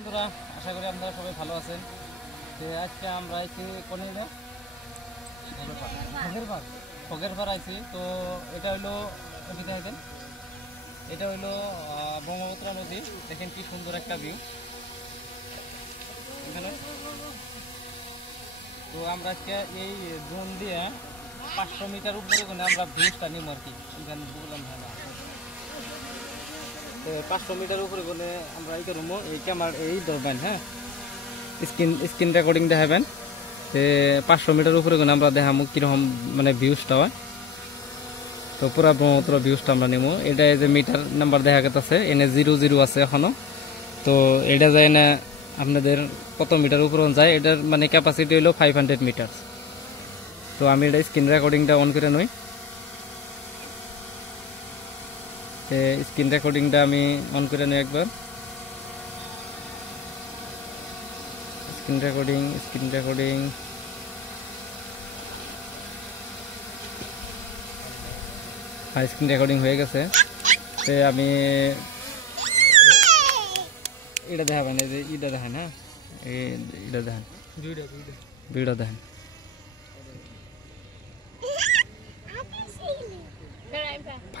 বন্ধুরা, আশা করি আপনারা সবাই ভালো আছেন। তো আজকে আমরা আইছি কোন ফগের পাড় আইছি। তো এটা হইলো এটা হইলো ব্রহ্মপুত্র নদী। দেখেন কি সুন্দর একটা ভিউ এখানে। তো আমরা আজকে এই ড্রোন দিয়ে 500 মিটার উপরে আমরা ভিউজটা নিব আর কি। এখানে বললাম ভালো 500 মিটার উপরে বলে আমরা এই করবো। এই ক্যামেরা এই ধরবেন, হ্যাঁ, স্ক্রিন রেকর্ডিং দেখাবেন। 500 মিটার উপরে আমরা দেখাবো কিরকম মানে ভিউজটা হয়। তো পুরা ব্রহ্মপুত্র ভিউজটা আমরা নেবো। এটা যে মিটার নাম্বার দেখা গেছে এনে 00 আছে এখনো। তো এটা যায় না আপনাদের কত মিটার উপরে যায়, এটার মানে ক্যাপাসিটি হলো 500 মিটার। তো আমি এটা স্ক্রিন রেকর্ডিংটা অন করে নই। স্ক্রিন রেকর্ডিংটা আমি অন করে নিই একবার। স্ক্রিন রেকর্ডিং স্ক্রিন রেকর্ডিং হয়ে গেছে। আমি এটা দেখাবেন, এই যে ইটা দেখেন, হ্যাঁ, এটা দেখেন, ভিডিওটা দেখেন।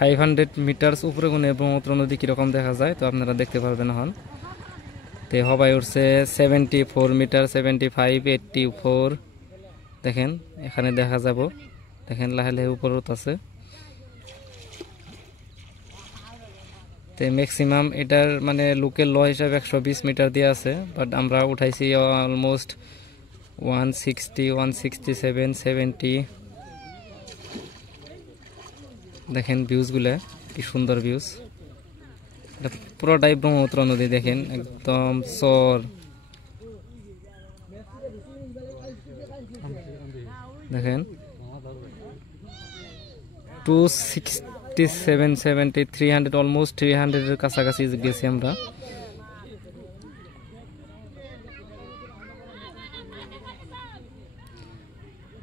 — 500 মিটার উপরে ব্রহ্মপুত্র নদী কিরকম দেখা যায় তো আপনারা দেখতে পারবেন এখন। তো হবাই উঠছে 74 মিটার, 75, 84। দেখেন এখানে দেখা যাব, দেখেন লাহে লাহে উপর আছে। তো ম্যাক্সিমাম এটার মানে লোকের ল হিসাবে 120 মিটার দিয়ে আছে, বাট আমরা উঠাইছি অলমোস্ট 160, 167, 70। দেখেন ভিউজগুলা কি সুন্দর ভিউজ। এটা পুরোটাই ব্রহ্মপুত্র নদী, দেখেন একদম চর। দেখেন 267, 70, 300, অলমোস্ট 300 এর কাছাকাছি গেছি আমরা।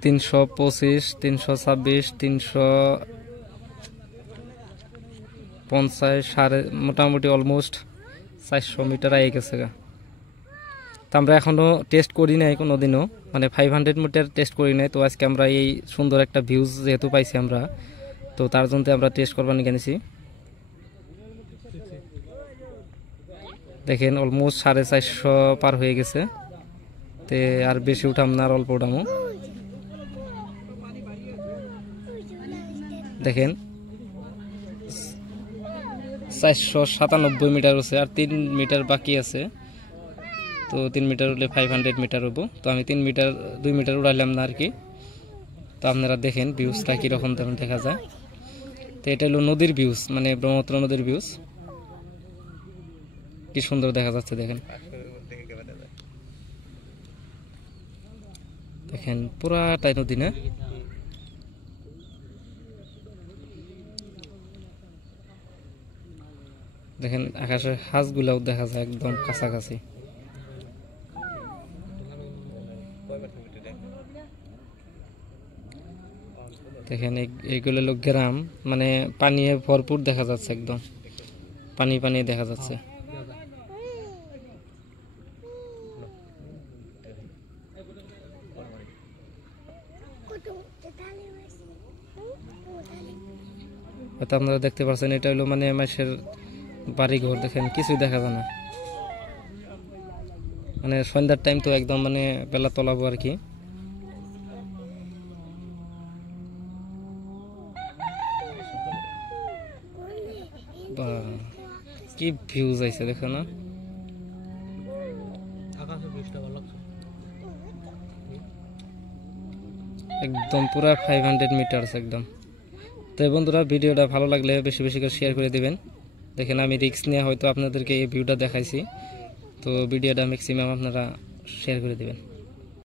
তিনশো 25, 326, 350, মোটামুটি অলমোস্ট 400 মিটার আগে গেছে গা। তো আমরা এখনো টেস্ট করি নাই কোনোদিনও, মানে 500 মিটার টেস্ট করি নাই। তো আজকে আমরা এই সুন্দর একটা ভিউজ যেহেতু পাইছি আমরা, তো তার জন্য আমরা টেস্ট করবার নিয়ে গেছি। দেখেন অলমোস্ট 450 পার হয়ে গেছে। তে আর বেশি উঠাম না, আর অল্প উঠামো। দেখেন 497 মিটার আছে, আর 3 মিটার বাকি আছে। তো 3 মিটার হলে 500 মিটার হবো। তো আমি 2 মিটার উড়াইলাম না আর কি। তো আপনারা দেখেন ভিউজটা কীরকম তেমন দেখা যায়। তো এটা হলো নদীর ভিউজ, মানে ব্রহ্মপুত্র নদীর ভিউজ। কি সুন্দর দেখা যাচ্ছে দেখেন। দেখেন পুরাটাই নদী না। দেখেন আকাশের হাঁসগুলাও দেখা যায় একদম কাছাকাছি। দেখেন এইগুলো হলো গ্রাম, মানে পানি ভরপুর দেখা যাচ্ছে, একদম পানি পানি দেখা যাচ্ছে। হয়তো আপনারা দেখতে পাচ্ছেন এটা হলো মানে মাসের বাড়ি ঘর। দেখেন কিছুই দেখা যায় না, মানে সন্ধ্যার টাইম তো একদম মানে বেলা তলাবো আর কি। কি ভিউজ আইছে দেখো না। একদম পুরা 500 মিটার একদম। তো বন্ধুরা, ভিডিওটা ভালো লাগলে বেশি বেশি করে শেয়ার করে দিবেন। দেখেন আমি রিস্ক নিয়ে হয়তো আপনাদেরকে এই ভিউটা দেখাইছি, তো ভিডিওটা ম্যাক্সিমাম আপনারা শেয়ার করে দিবেন।